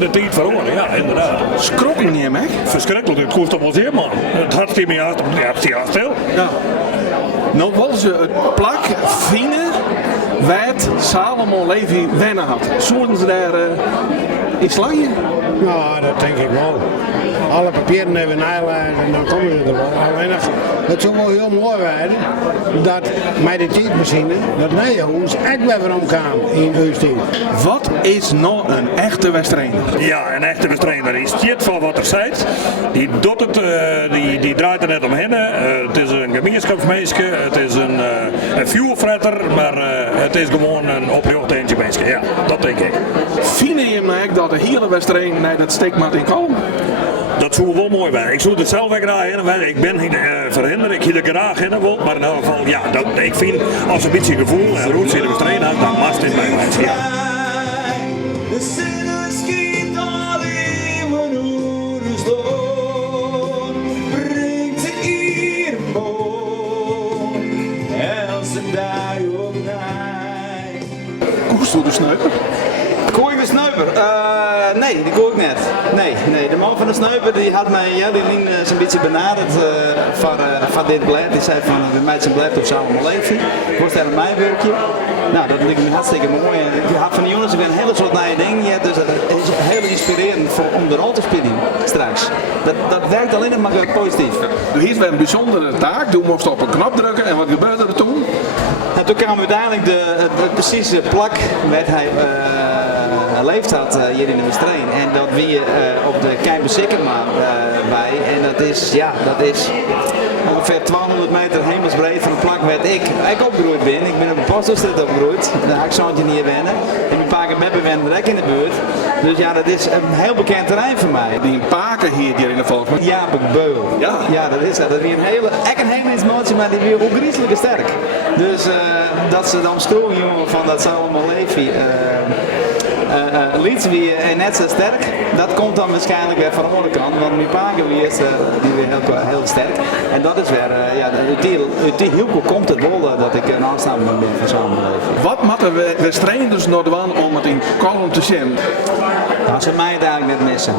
in de tijd veranderen, ja, inderdaad. Skrokken niet, hè? Verschrikkelijk, het kost allemaal zeer, man. Het had hij me stil. Ja. Nou willen ze het plak vinden wat Salomon Levi wennen had. Zouden ze daar in slagen? Nou, dat denk ik wel. Alle papieren hebben nalaten en dan komen ze er wel. Alleen het zou wel heel mooi zijn dat met de tijdmachine dat Nijhuis echt weer van omgaan in Ustiel. Wat is nou een echte wedstrijder? Ja, een echte bestrainer. Die stiert van wat er zegt. Die doet het, die draait er net omheen. Het is een gemeenschapsmeisje, het is een vuurfretter, maar het is gewoon een oprecht eentje meisje. Ja, dat denk ik. Vinden je mij dat de hele wedstrijd naar dat steekmaat in komen? Dat zou wel mooi zijn. Ik zou het zelf wel graag in. Ik ben geen verhinderd, ik hier graag in wil. Maar in elk geval, ja, ik vind als een beetje gevoel en roet in de wedstrijd had, dan mast dit bij mij. Ja. De zinnen schiet al even oerstoor, brengt ze hier boom, elke dag op mij. Koest door de snuiper? Kooi ik de snuiper? Nee, die kooi ik net. Nee. De man van de snuiper die had mij, ja, die lien zo'n beetje benaderd van dit blad. Die zei van, we maken zijn blad op Salomon Levi. Wordt daar een mijnwerkje. Nou, dat lijkt me hartstikke mooi. Ik had van de jongens weer een hele soort nieuwe dingen. Ja, dus dat is heel inspirerend om de rol te spelen straks. Dat werkt alleen maar positief. Dus hier is weer een bijzondere taak. Toen moest op een knop drukken en wat gebeurde er toen? En toen kwam uiteindelijk het precieze plak met hij leeft had hier in de Westreen. En dat wie op de Keimer Sikkerma bij. En dat is ongeveer 1200 meter hemelsbreed van de plak waar ik opgegroeid ben. Ik ben op de Poststad opgegroeid. Daar ik zou je niet wennen. En mijn paken meppen wennen direct in de buurt. Dus ja, dat is een heel bekend terrein voor mij. Die paken hier in de volk. Ja, Beul. Ja, dat is dat. Dat is een hele emotie, maar die weer ook griezelig sterk. Dus dat ze dan schroeven, jongen, van dat Salomon Levi. Lieds wie net zo sterk, dat komt dan waarschijnlijk weer van de andere kant, want mijn paken wie is die weer heel sterk. En dat is weer, uit die hielkoe komt het wel dat ik een aanstaande ben van Salomon Levi. Wat moeten we trainers nog doen om het in column te zien? Nou, ze mij het eigenlijk net missen.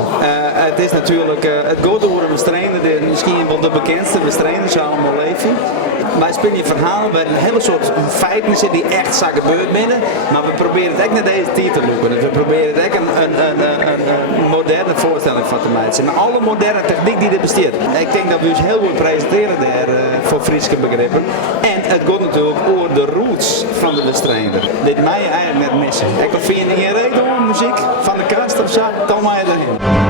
Het is natuurlijk, het gaat over een trainer, misschien wel de bekendste trainer, Salomon Levi. Wij spelen hier verhalen met een hele soort feiten die echt zijn gebeurd binnen, maar we proberen het echt naar deze tijd te lopen. Dus we proberen het echt een moderne voorstelling van te maken. Met alle moderne techniek die er bestaat. Ik denk dat we ons heel goed presenteren daar voor Friese begrippen. En het gaat natuurlijk over de roots van de wedstrijder. Dit mij eigenlijk net missen. Ik vind geen reden om muziek van de kast of zo, dan mij erin.